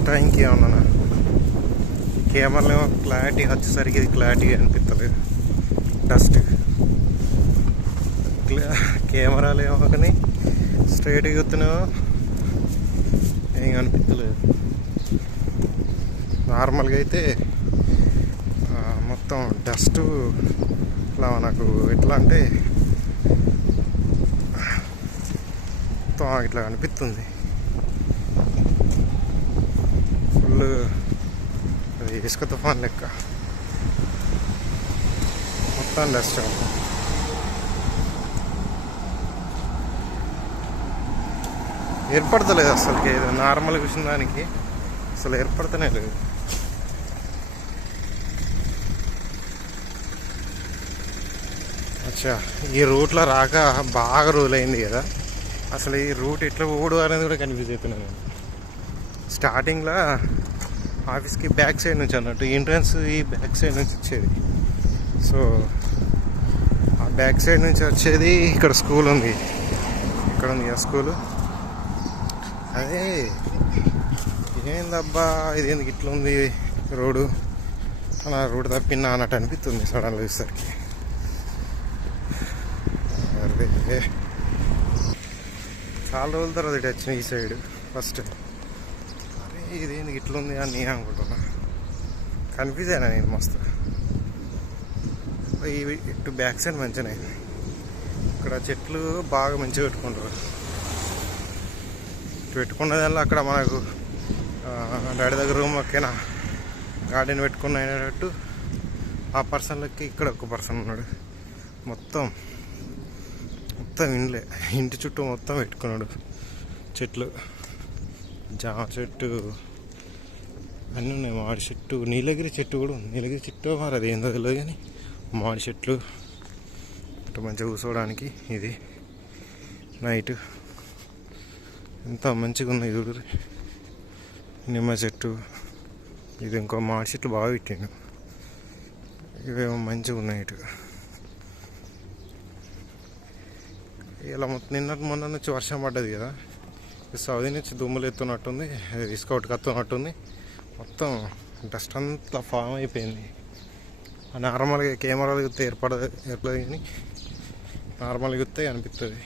Dust ఏమన్నా కెమెరాలో ఏమో క్లారిటీ వచ్చేసరికి ఇది క్లారిటీ అనిపిస్తలేదు డస్ట్ కెమెరాలు ఏమో కానీ స్ట్రైట్గా చూస్తున్నామో ఏం అనిపించలేదు నార్మల్గా అయితే మొత్తం డస్ట్ ఇట్లా నాకు ఎట్లా అంటే మొత్తం ఇట్లా అనిపిస్తుంది ఫుల్ అది ఇసుక తుఫాన్ లెక్క. మొత్తం డస్ట్. ఏర్పడతలేదు అసలుకి ఏదో నార్మల్గా కూర్చున్న దానికి. అసలు ఏర్పడతనే లేదు. అచ్చా ఈ రూట్లో రాక బాగా రోజులైంది కదా. అసలు ఈ రూట్ ఎట్లా పోడు అనేది కూడా కన్ఫ్యూజ్ అవుతున్నాను స్టార్టింగ్లో ఆఫీస్కి బ్యాక్ సైడ్ నుంచి అన్నట్టు ఎంట్రన్స్ ఈ బ్యాక్ సైడ్ నుంచి వచ్చేది. సో ఆ బ్యాక్ సైడ్ నుంచి వచ్చేది ఇక్కడ స్కూల్ ఉంది. ఇక్కడ ఉంది ఆ స్కూలు. అదే ఏందబ్బా ఇది ఎందుకు ఇట్లా ఉంది రోడ్డు? అలా రోడ్డు తప్పినా అన్నట్టు అనిపిస్తుంది సడన్గా చూసరికి అరే చాలా రోజుల తర్వాత ఇటు వచ్చిన ఈ సైడ్ ఫస్ట్. ఇదేంది ఇట్లుంది అని నేను అనుకుంటున్నా. కన్ఫ్యూజ్ అయినా నేను మస్తు. ఇవి ఇటు బ్యాక్ సైడ్ మంచిగా ఇక్కడ చెట్లు బాగా మంచిగా పెట్టుకుంటారు. ఇటు అక్కడ మనకు డాడీ దగ్గర రూమ్ ఒకేనా గార్డెన్ పెట్టుకున్న అయినట్టు ఆ పర్సన్లకి ఇక్కడ ఒక పర్సన్ ఉన్నాడు. మొత్తం మొత్తం ఇండ్లే. ఇంటి చుట్టూ మొత్తం పెట్టుకున్నాడు చెట్లు. జామ చెట్టు అన్నీ ఉన్నాయి. మామిడి చెట్టు నీలగిరి చెట్టు కూడా ఉంది. నీలగిరి చెట్టు మరి అది ఏందో తెలియదు కానీ మామిడి చెట్లు అటు మంచిగా కూర్చోవడానికి ఇది నైట్. ఎంత మంచిగా ఉన్నాయి చూడు నిమ్మ చెట్టు ఇది ఇంకో మామిడి చెట్లు బాగా పెట్టిండు. ఇవేమో మంచిగా ఉన్నాయి ఇటు ఇలా మొత్తం నిన్నటి మొన్న నుంచి వర్షం పడ్డది కదా. సౌదీ నుంచి దుమ్ములు ఎత్తున్నట్టుంది ఇసుక ఒకటి కత్తున్నట్టుంది మొత్తం డస్ట్ అంతా ఫామ్ అయిపోయింది. నార్మల్గా కెమెరాలు చూస్తే ఏర్పడదు ఏర్పడదు కానీ నార్మల్గా చూస్తే అనిపిస్తుంది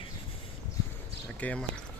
ఆ కెమెరా.